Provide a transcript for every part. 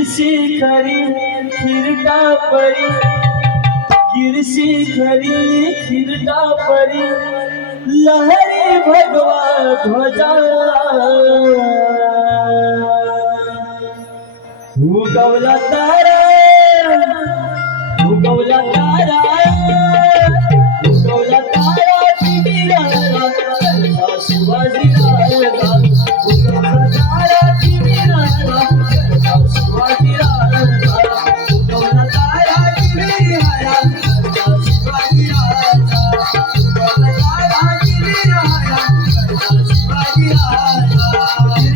गिरसी खरी खिरटा परी गिरसी खरी खिरटा परी लहरी भगवा ध्वजा गौला तारा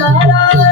la la la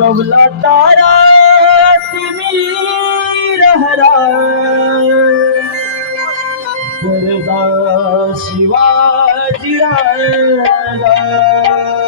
डबला तारा रहरा शिवाजी राजा